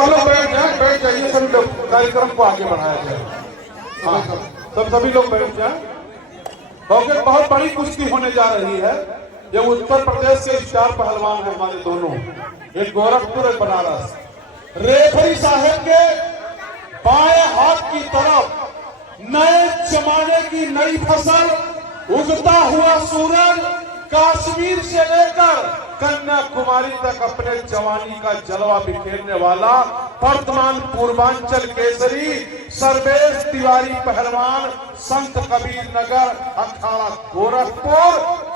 आप लोग बैठ जाइए, सभी लोग कार्यक्रम को आगे बढ़ाया जाए। हाँ, सभी लोग बैठ जाए क्योंकि बहुत बड़ी कुश्ती होने जा रही है। ये उत्तर प्रदेश के स्टार पहलवान है हमारे दोनों, एक गोरखपुर एक बनारस। रेफरी साहब के बाएं हाथ की तरफ नए जमाने की नई फसल, उगता हुआ सूरज, कश्मीर से लेकर कन्याकुमारी तक अपने जवानी का जलवा बिखेरने वाला वर्तमान पूर्वांचल केसरी सर्वेश तिवारी पहलवान, संत कबीर नगर अखाड़ा गोरखपुर।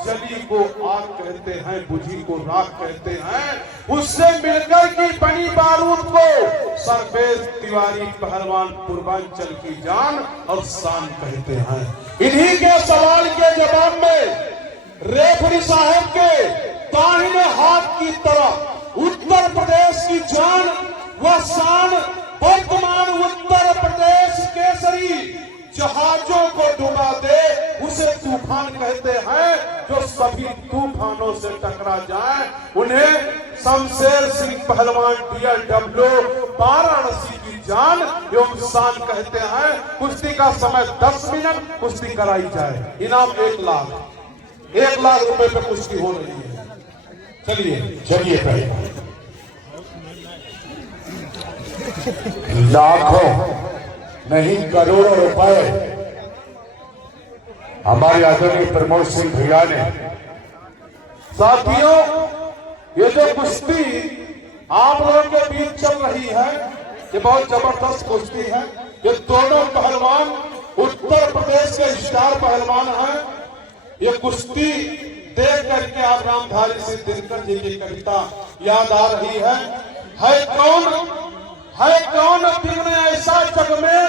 जली को आग कहते हैं, बुझी को राख कहते हैं, उससे मिलकर की बनी बारूद को सर्वेश तिवारी पहलवान पूर्वांचल की जान और शान कहते हैं। इन्हीं के सवाल के जवाब में रेफरी साहब के दाहिने हाथ की तरफ उत्तर प्रदेश की जान व शान, वर्तमान उत्तर प्रदेश केसरी, जहाजों को डुबा दे उसे तूफान कहते हैं, जो सभी तूफानों से टकरा जाए उन्हें शमशेर सिंह पहलवान DRW वाराणसी की जान एवं शान कहते हैं। कुश्ती का समय 10 मिनट, कुश्ती कराई जाए। इनाम 1 लाख रुपए पे कुश्ती हो रही है। चलिए पहले लाखों नहीं करोड़ों रुपए हमारे आदरणीय प्रमोद सिंह भैया ने। साथियों, ये जो कुश्ती आप लोगों के बीच चल रही है, ये बहुत जबरदस्त कुश्ती है। ये दोनों पहलवान उत्तर प्रदेश के स्टार पहलवान हैं। ये कुश्ती देख करके आप रामधारी सिंह दिनकर जी की कविता याद आ रही है कौन बिघ्न ऐसा जग में,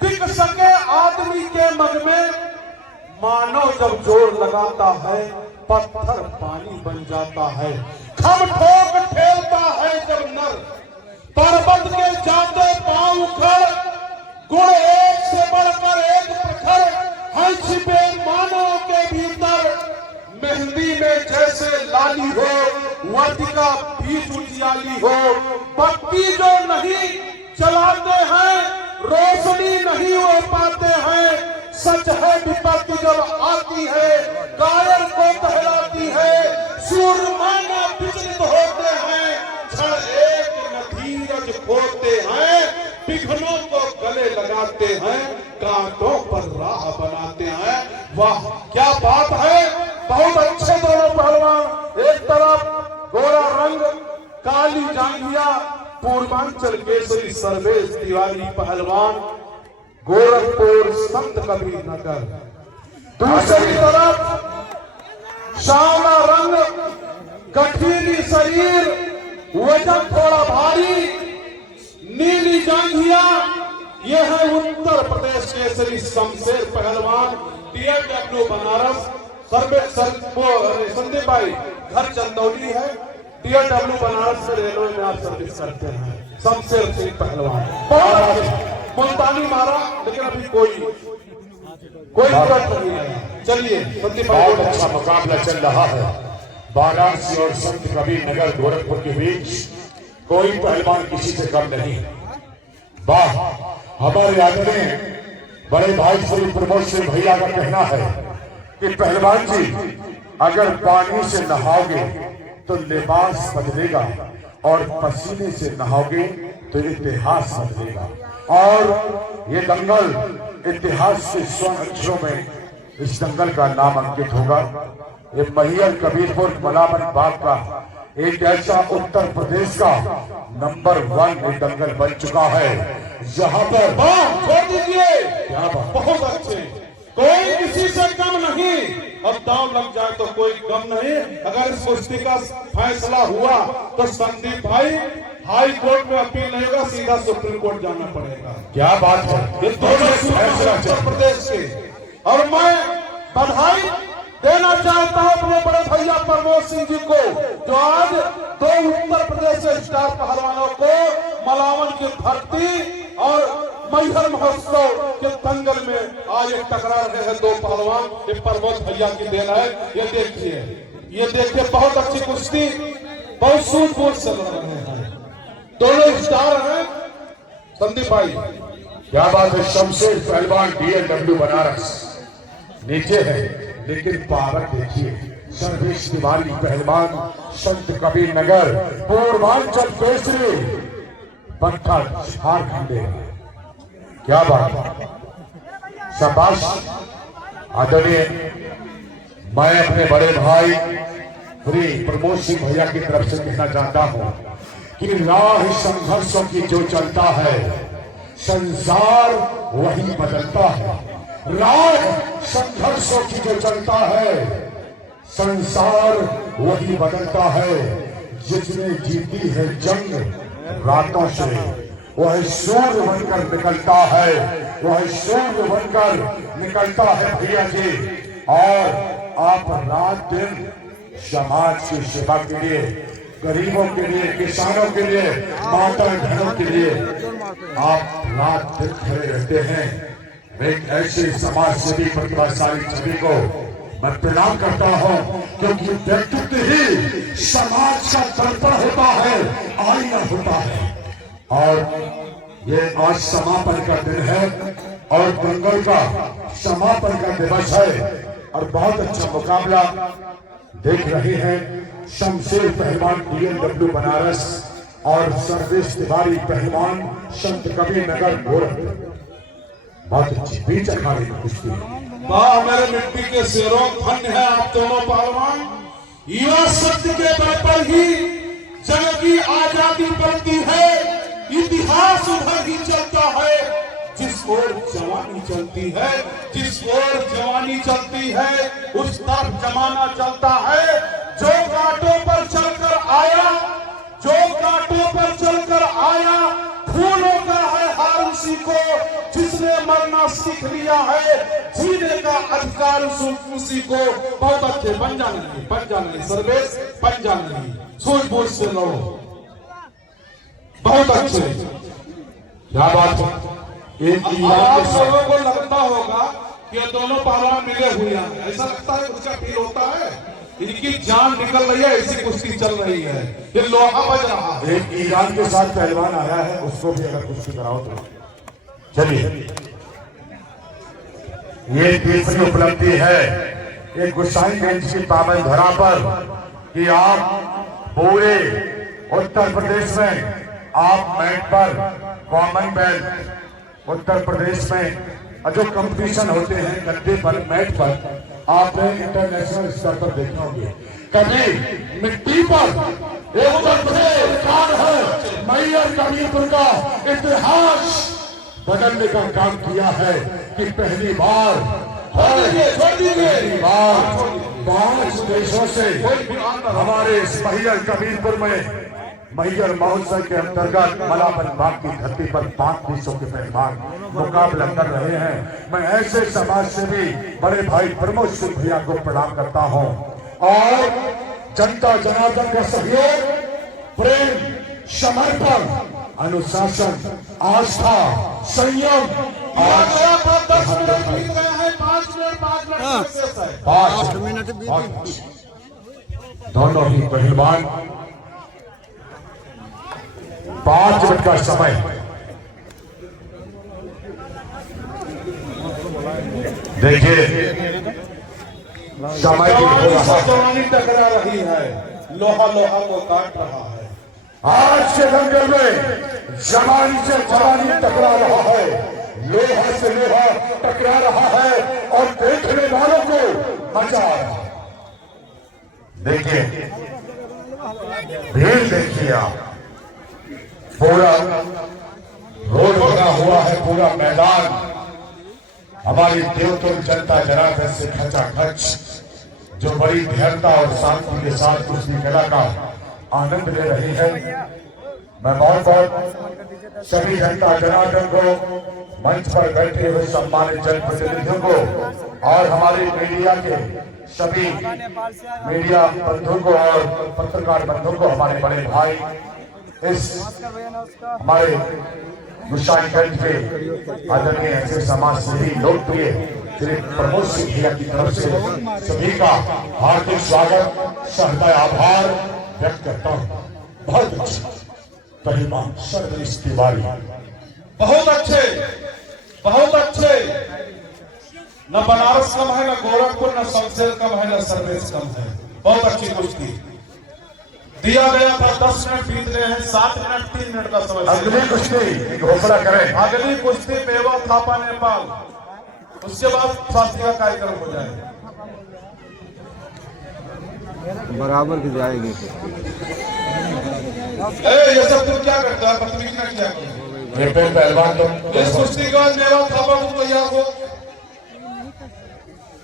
टिक सके आदमी के मग में, मानो जब जोर लगाता है पत्थर पानी बन जाता है, खम ठोक ठेलता है जब नर, पर्वत के जाते पांव उखड़, गुण एक से बढ़कर एक प्रखर है छिपे मानव के भीतर, मेहंदी में जैसे लाली हो, वाटिका बीच उजियाली हो, बत्ती जो नहीं चलाते हैं, रोशनी नहीं हो पाते हैं, सच है विपत्ति जब आती है, कायर को कहलाती है, सूरमाना विचलित होते हैं, क्षण एक नधीरज खोते हैं, विघ्नों को गले लगाते हैं, कांटों पर राह बनाते हैं। वाह क्या बात है, बहुत अच्छे दोनों पहलवान। एक तरफ गोरा रंग, काली जांघिया, पूर्वांचल केसरी सर्वेश तिवारी पहलवान, गोरखपुर संत कबीर नगर। दूसरी तरफ श्यामा रंग, गठीली शरीर, वजन थोड़ा भारी, नीली जांघिया, यह है उत्तर प्रदेश केसरी शमशेर पहलवान DRW बनारस। संदीप भाई घर चंदौली है, DRW बनारस से रेलवे में आप सर्विस करते हैं। शमशेर सिंह पहलवान बहुत मुल्तानी मारा, लेकिन अभी कोई दिक्कत नहीं है। चलिए संदीप भाई, बहुत अच्छा मुकाबला चल रहा है वाराणसी और संत कबीर नगर गोरखपुर के बीच। कोई पहलवान किसी से कम नहीं। वाह, हमारे आदरणीय बड़े भाई श्री प्रमोद सिंह भैया का कहना है कि पहलवान जी, अगर पानी से नहाओगे तो लिबास बदलेगा और पसीने से नहाओगे तो इतिहास बदलेगा, और ये दंगल इतिहास के स्वर्ण अक्षरों में इस दंगल का नाम अंकित होगा। ये महियर कबीरपुर मलावन बाग का एक ऐसा उत्तर प्रदेश का नंबर 1 दंगल बन चुका है, जहां पर छोड़ दीजिए, क्या बात, बहुत अच्छे, कोई किसी से कम नहीं। अब दांव लग जाए तो कोई गम नहीं। अगर इस कुश्ती का फैसला हुआ तो संदीप भाई हाई कोर्ट में अपील नहीं होगा, सीधा सुप्रीम कोर्ट जाना पड़ेगा। क्या बात है, ये दोनों उत्तर प्रदेश के, और मैं बधाई देना चाहता हूं अपने बड़े भैया प्रमोद सिंह जी को, जो आज 2 उत्तर प्रदेश के स्टार पहलवानों को मलावन की धरती और मैहर महोत्सव के दंगल में आज एक टकरा रहे हैं 2 पहलवान। ये प्रमोद भैया की देन है। ये देखिए बहुत अच्छी कुश्ती, बहुत सूझबूझ से लड़ रहे हैं। दोनों स्टार हैं संदीप भाई। क्या बात है। शमशेर पहलवान DLW बनारस नीचे है, लेकिन पावर देखिए। सर्वेश तिवारी पहलवान संत कबीर नगर पूर्वांचल केसरी पत्थर झारखंड। क्या बात है, शाबाश। आदरणीय, मैं अपने बड़े भाई श्री प्रमोद सिंह भैया की तरफ से कहना चाहता हूं कि राह संघर्षों की जो चलता है संसार वही बदलता है। राह संघर्षों की जो चलता है संसार वही बदलता है। जिसने जीती है जंग रातों से वह सूर्य बनकर निकलता है, वह सूर्य बनकर निकलता है भैया जी। और आप रात दिन समाज की सेवा के लिए, गरीबों के लिए, किसानों के लिए, माता बहनों के लिए आप रात दिन खड़े रहते हैं। एक ऐसे समाज सेवी प्रतिभाशाली छवि को मैं प्रणाम करता हूं, क्योंकि व्यक्तित्व ही समाज का दर्पण होता है, आईना होता है। और ये आज समापन का दिन है और दंगल का समापन का दिवस है और बहुत अच्छा मुकाबला देख रहे हैं। शमशेर पहलवान DLW बनारस और सर्वेश तिवारी पहलवान संत कबीर नगर गोरखपुर। बहुत अच्छी बीच अखाड़े की कुश्ती है। वाह मेरे मिट्टी के शेरों, धन्य है आप दोनों पहलवान। युवा शक्ति के बल पर ही जंग की आजादी बनती है, इतिहास उधर ही चलता है। जिस ओर जवानी चलती है, जिस ओर जवानी चलती है, उस तरफ जमाना चलता है। जो कांटों पर चलकर आया, जो कांटों पर चलकर आया, फूलों का है हार उसी को जिसने मरना सीख लिया है। जीने का अधिकार उसी को। बहुत अच्छे, बन जाने सर्वेश, बन जाने सूझबूझ से लो। बहुत अच्छे, क्या बात है। आप लोगों को लगता होगा कि ये दोनों पहलवान मिले हुए हैं, ऐसा लगता है, उसका फील होता है। इनकी जान निकल रही है, ऐसी कुश्ती चल रही है, ये लोहा बज रहा है। एक ईरान के साथ पहलवान आया है, उसको भी अगर कुश्ती कराओ तो चलिए। ये तीसरी उपलब्धि है एक गोसाईगंज की पावन धरा पर कि आप पूरे उत्तर प्रदेश में आप मैट पर कॉमनवेल्थ उत्तर प्रदेश में जो कंपटीशन होते हैं गद्दे पर, मैट पर, आपने इंटरनेशनल स्तर पर देखे होंगे। कभी मिट्टी पर एक उत्तर है मैयर कबीरपुर का इतिहास बदलने का काम किया है कि पहली बार 5 देशों से हमारे इस मैयर कबीरपुर में मैयर महोत्सव के अंतर्गत मलाबन बाग की धरती पर 5 देशों के पहलवान मुकाबला कर रहे हैं। मैं ऐसे समाज से भी बड़े भाई प्रमोद सिंह भैया को प्रणाम करता हूं और जनता जनार्दन का सहयोग, प्रेम, समर्पण, अनुशासन, आस्था, संयम। 5 मिनट दोनों ही पहलवान 5 मिनट का समय। देखिए समय की जवानी टकरा रही है, लोहा लोहा को काट रहा है। आज के दंगल में जवानी से जवानी टकरा रहा है, लोहा से लोहा टकरा रहा है और देखने वालों को मजा आ रहा है। देखिए भीड़ देखिए आप, पूरा रोड बना हुआ है, पूरा मैदान हमारी देवतुल जनता जनार्दन से खचाखच जो बड़ी धैर्यता और शांति के साथ कुश्ती कला का आनंद ले रही है। मैं बहुत बहुत सभी जनता जनार्दन को, मंच पर बैठे हुए सम्मानित जनप्रतिनिधियों को और हमारे मीडिया के सभी मीडिया बंधुओं को और पत्रकार बंधुओं को, हमारे बड़े भाई इस हमारे गोसाईगंज के आदरणीय ऐसे समाज सेवी लोकप्रिय श्री प्रमोद सिंह भैया की तरफ से सभी का हार्दिक स्वागत, सहृदय आभार व्यक्त करता हूँ। बहुत अच्छा। पहलवान सर्वेश तिवारी। बहुत अच्छे, बहुत अच्छे। न बनारस कम है, न गोरखपुर, न शमशेर कम है, न सर्वेश कम है। बहुत अच्छी कुश्ती दिया गया था। 10 मिनट बीत रहे हैं, 7 मिनट 3 मिनट का समय। अगली कुश्ती घोषणा करें। अगली कुश्ती मेवा थापा नेपाल, उसके बाद शास्त्रीय का कार्यक्रम हो जाएगा। बराबर की जाएगी। ये सब तुम क्या करते हो? बदतमीजी ना किया करो। पहलवान तो इस कुश्ती के बाद मेवा थापा तुम तैयार हो,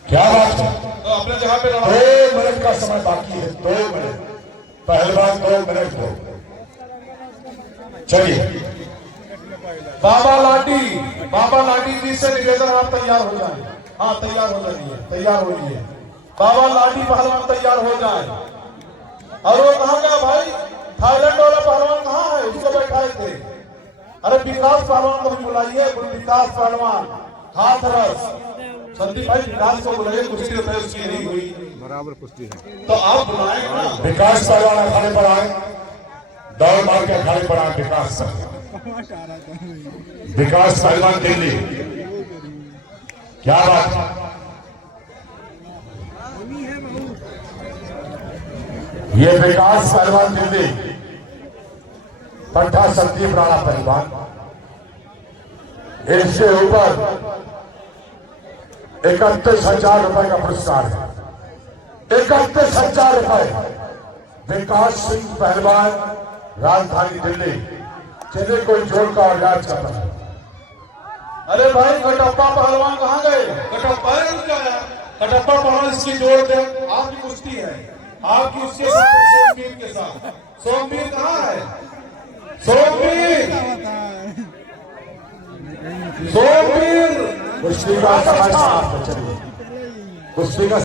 क्या बात है। तो अपने जगह पे लड़ाओ। 2 मिनट का समय बाकी है, 2 मिनट। पहलवान 2 मिनट हो, चलिए। बाबा लाडी जी से निवेदन, आप तैयार हो जाए। हाँ, तैयार हो जाइए, तैयार हो जाइए। बाबा लाडी पहलवान तैयार हो जाए। और वो कहाँ गया भाई? थाईलैंड वाला पहलवान कहाँ है? उसको बैठाए थे। अरे विकास पहलवान को भी बुलाइए। विकास पहलवान हाथरस, संदीप भाई विकास को बुलाइए। कुश्ती होता है, उसकी नहीं हुई, बराबर कुश्ती है तो आप बुलाएं ना। विकास पहलवान अखाड़े पर आए, दौड़ मार के अखाड़े पर आए। विकास पहलवान दिल्ली, क्या बात है। ये विकास पहलवान दिल्ली, पट्टा संदीप राणा पहलवान। इसके ऊपर 31,000 रुपए का पुरस्कार है। 31,000 रुपए। विकास सिंह पहलवान, राजधानी दिल्ली। चलिए कोई जोड़ का इलाज करता है। अरे भाई कटप्पा पहलवान कहाँ गए? कटप्पा कटप्पा पहलवान, इसकी जोड़ दे। आपकी कुश्ती है, आपकी उसके साथ सोमवीर के साथ। सोमवीर कहाँ है? सोमवीर कुश्ती का समय समाप्त। चलिए कुश्ती का